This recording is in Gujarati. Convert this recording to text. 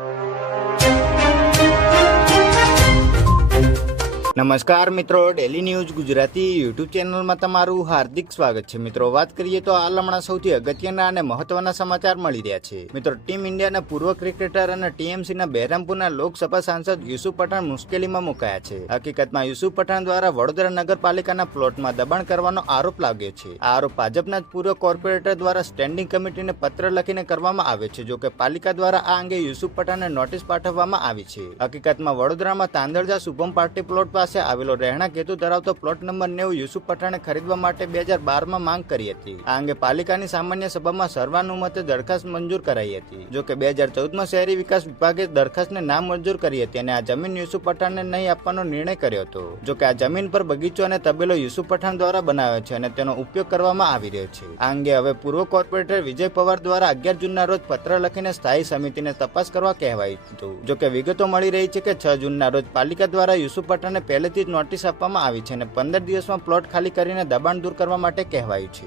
you. નમસ્કાર મિત્રો ડેલી ન્યૂઝ ગુજરાતી યુટ્યુબ ચેનલમાં તમારું હાર્દિક સ્વાગત છે. મિત્રો, વાત કરીએ તો હાલ હમણાં સૌથી અગત્યના અને મહત્વના સમાચાર મળી રહ્યા છે. મિત્રો ટીમ ઇન્ડિયાના પૂર્વ ક્રિકેટર અને ટીએમસીના બહેરામપુરના લોકસભા સાંસદ યુસુફ પઠાણ મુશ્કેલીમાં મુકાયા છે. હકીકતમાં યુસુફ પઠાણ દ્વારા વડોદરા નગરપાલિકાના પ્લોટમાં દબાણ કરવાનો આરોપ લાગ્યો છે. આ આરોપ ભાજપના જ પૂર્વ કોર્પોરેટર દ્વારા સ્ટેન્ડિંગ કમિટીને પત્ર લખીને કરવામાં આવ્યો છે જો કે પાલિકા દ્વારા આ અંગે યુસુફ પઠાણને નોટિસ પાઠવવામાં આવી છે. હકીકતમાં વડોદરામાં તાંદળજા શુભમ પાર્ટી પ્લોટ પાસે આવેલો રહેણાંક હેતુ ધરાવતો પ્લોટ નંબર નેવું યુસુફ પઠાણે ખરીદવા માટે બે હજાર બારમાં માંગ કરી હતી. આ અંગે પાલિકાની સામાન્ય સભામાં સર્વાનુમતે દરખાસ્ત મંજૂર કરાઈ હતી. જો કે બે હજાર ચૌદમાં શહેરી વિકાસ વિભાગે દરખાસ્તને નામંજૂર કરી હતી અને આ જમીન યુસુફ પઠાણને નહીં આપવાનો નિર્ણય કર્યો હતો. જો કે આ જમીન પર બગીચો અને તબેલો યુસુફ પઠાણ દ્વારા બનાવ્યો છે અને તેનો ઉપયોગ કરવામાં આવી રહ્યો છે. આ અંગે હવે પૂર્વ કોર્પોરેટર વિજય પવાર દ્વારા અગિયાર જૂનના રોજ પત્ર લખીને સ્થાયી સમિતિને તપાસ કરવા કહેવાયું હતું. જો કે વિગતો મળી રહી છે કે છ જૂનના રોજ પાલિકા દ્વારા યુસુફ પઠાણને પહેલેથી જ નોટિસ આપવામાં આવી છે અને પંદર દિવસમાં પ્લોટ ખાલી કરીને દબાણ દૂર કરવા માટે કહેવાયું છે.